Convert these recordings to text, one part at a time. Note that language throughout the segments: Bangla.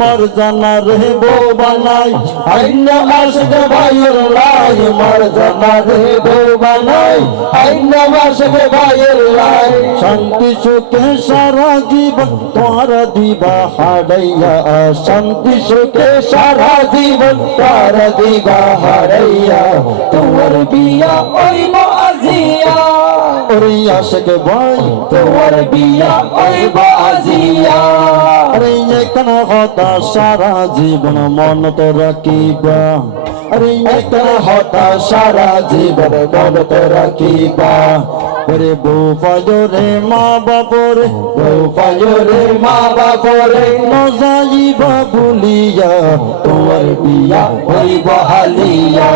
মর জানা রে বউ বানাই আইনা আশিক ভাইয়ের লাই মর জানা রে বউ বানাই আইনা আশিক ভাইয়ের লাই শান্তি সুখে সারা জীবন তোর দিবা হারাইয়া শান্তি সুখে সারা জীবন তোর দিবা হারাইয়া তোমার বিয়া ওইব আজিয়া ওরে আশিক ভাই তোমার বিয়া ওইব আজিয়া আরে একখানা কথা সারা জীবন মন তো রাখিবা अरे एक होता सारा जीवन मन तो रखीबा अरे बउफायो रे माँ बापो रे बउफायो रे माँ बापो रे न जाइबा भूलिया तुम्हार बिया ओई बहालिया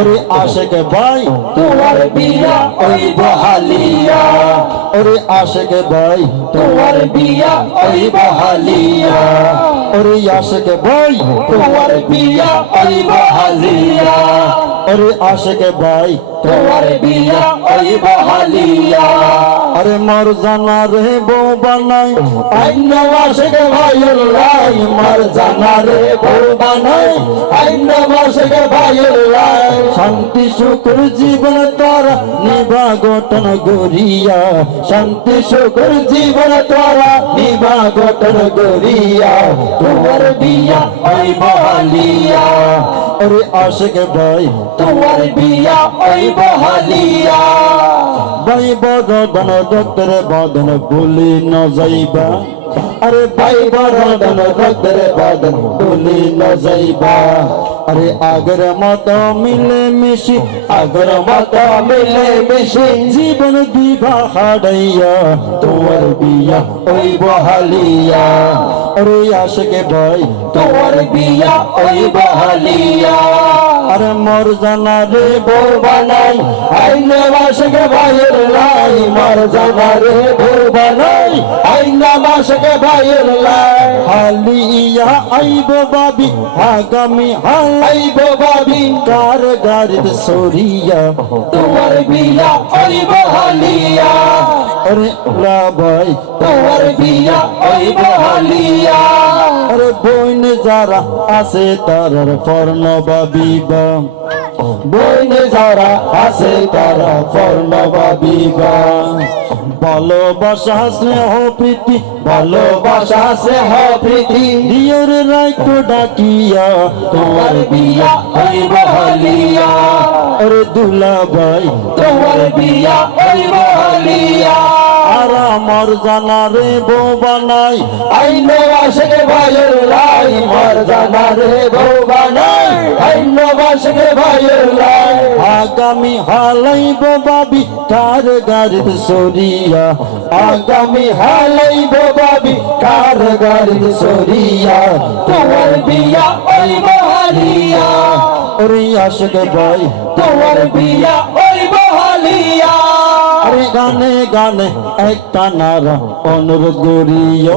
अरे आशिक भाई तुम्हार बिया ओई बहालिया अरे आशिक भाई तुम्हार बिया ओई बहालिया अरे आशिक भाई तुम्हार बिया ओई बहालिया अरे आशिक भाई तुम्हार बिया ओई बहालिया अरे मर जाना रे बउ बनाई आइना आशिक भाइयर लाई मर जाना रे बउ बनाई आइना आशिक भाइयर लाई शांति सुखर जीवन तारा निभा गोटन गोरिया शांति सुखर जीवन तारा निभा गोटन गोरिया तुम्हार बिया ओई बहालिया अरे आशिक भाई तुम्हार बिया ओई बहालिया भाई बदन डॉक्टर बदन भूली न जाइबा अरे भाई बदन डॉक्टर बदन भूली न जाइबा अरे आगर मत मिले मिशी आगर मत मिले मिशी जीवन दिभा हाड़ैया तुम्हार बिया ओई बहालिया अरे आशिक भाई तुम्हार बिया ओई बहालिया अरे मर जाना रे बउ बनाई आइना आशिक भाइयर लाई मर जाना रे बउ बनाई आइना आशिक भाइयर लाई हालिया आइबो बाबी आगामी आइबो बाबी कार गारिद सोरिया तुम्हार बिया ओई बहालिया अरे ला भाई तुम्हार बिया ओई बहालिया अरे बोइन जारा आसे तारार फर्न बाबीबा बोइन जारा आसे तारा फर्न बाबीबा ভালোবাসা স্নেহ প্রীতি ভালোবাসা স্নেহ প্রীতি দিয়র রাইতো ডাকিয়া তোমার বিয়া ওই বহালিয়া ওরে দুলা ভাই তোমার বিয়া ওই বহালিয়া আর আমার জানা রে বউ বানাই আইনো আশিক ভাইয়ের লাই মর জানা রে বউ বানাই আইনো আশিক ভাইয়ের লাই আগামী হালাইব বাবি কার গারিদ সরিয়া आगामी हालै बाबी कार गाड़ी सोरिया तुम्हार बिया ओई बहालिया अरे आशिक भाई तुम्हार बिया ओई बहालिया अरे गाने गाने एक नारा अनुरोध करियो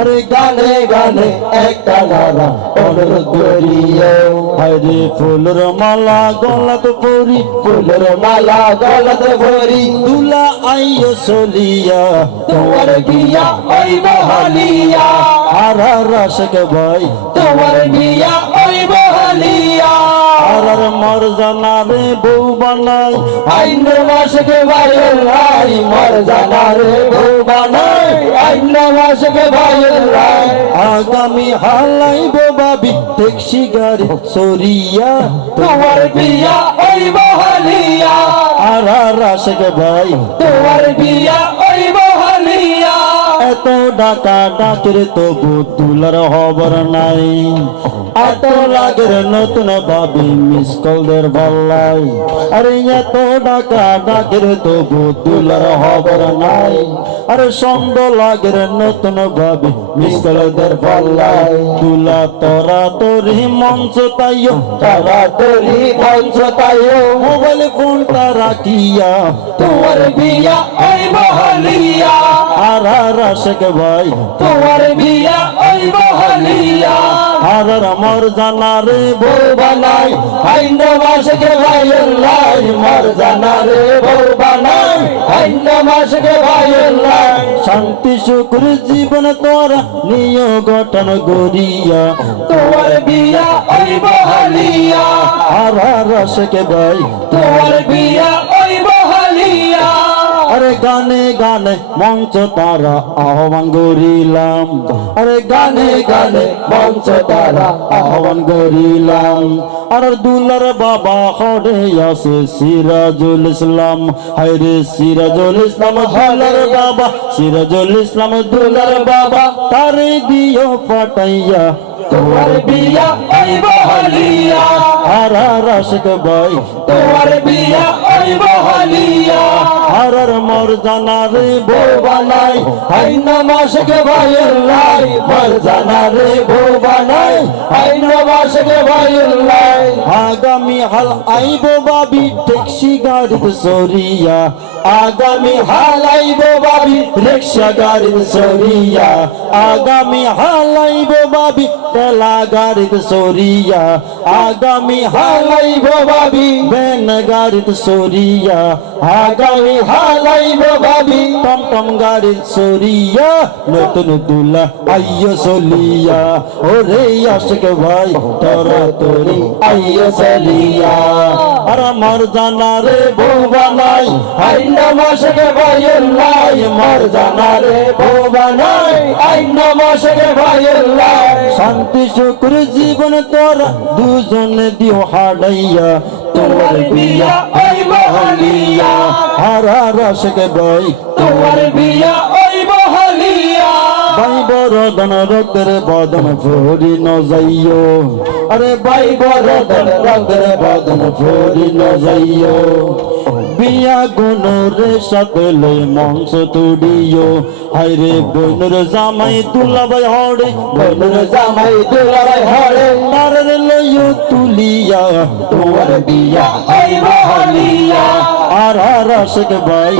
अरे गाने गाने एक नारा अनुरोध करियो हरे फूलर माला गलत भरी फूलर माला गलत भरी दूल्हा आइयो सोलिया तुम्हार बिया ओई बहालिया हर आशिक भाई तुम्हार बिया ओई बहालिया हर मर जाना रे बउ बनाई आइना आशिक भाइयर लाई मर जाना रे बउ बनाई आइना आशिक भाइयर लाई आगामी हालाइब बाबी टैक्सी गाड़ी सोरिया तुम्हार बिया ओई बहालिया हर आशिक भाई तुम्हार बिया ओई बहालिया এত ডাকা ডাকের তবু দুলার খবর নাই এত লাগের নতুন ভাবি মিস কলদের ভাল্লাই আরে এত ডাকা ডাকের তবু দুলার খবর নাই আরে সন্দ লাগের নতুন ভাবি মিস কলদের ভাল্লাই দুলা তোরা তোরি মঞ্চ তাইও তারা তোরি মঞ্চ তাইও মোবাইল ফোনটা রাখিয়া তোমার বিয়া ওই বহালিয়া আর आशिक भाई तुम्हार बिया ओई बहालिया हर मर जाना रे बउ बनाई आइना आशिक भाइयर लाई मर जाना रे बउ बनाई আইনা মাসকে ভাইয়ের লাই শান্তি শুক্র জীবন তোরা নিয় গঠন গড়িয়া তোমার বিয়া হইব হালিয়া আর রসকে ভাই তোমার বিয়া হইব হালিয়া আরে গানে গানে মঞ্চ তারা আহ্বান করিলাম আরে গানে গানে মঞ্চ তারা আহ্বান করিলাম আর দুলার বাবা হরে আছে সিরাজুল ইসলাম হায়রে সিরাজুল ইসলাম দুলার বাবা সিরাজুল ইসলাম দুলার বাবা তারে দিও পাঠাইয়া তোমার বিয়া হইব হালিয়া আর রসক ভাই তোমার বিয়া হইব হালিয়া আর মর জানারে বউ বানাই আইনা মাসকে ভাইয়ের লাই মর জানারে বউ বানাই আইনা মাসকে ভাইয়ের লাই আগামী হাল আইব বাবি ট্যাক্সি গাড়ি সরিয়া আগামী হাল আইব বাবি রিক্সা গাড়ি সরিয়া আগামী হাল আইব বাবি ঠেলা গাড়ি সরিয়া আগামী হাল আইব বাবি ভ্যান গাড়ি সরিয়া আগামী হাল আইব বাবি টমটম গাড়ি সরিয়া নতুন দুলা আইয় চলিয়া ওরে আশিক ভাই তোরা তোরি আইয় চলিয়া আর মর জানারে বউ বানাই আইনা মাসকে ভাইয়ের লাই মর জানারে বউ বানাই আইনা মাসকে ভাইয়ের লাই শান্তি শুক্র জীবন তোরা দুজনে দিও হাডাইয়া তোমার বিয়া হইব হালিয়া আর রসক ভাই তোমার বিয়া হইব হালিয়া ভাই বরদন রগের বদন ফোরি ন যাইও আরে ভাই বরদন রগের বদন ফোরি ন যাইও বিয়া গুণরে সকলে মংস তুড়িও হায়রে বনুর জামাই দুলাবাই হড়ে বনুর জামাই দুলাভাই হরে তারের লইও তুলিয়া তোমার বিয়া হইব হালিয়া আর রসক ভাই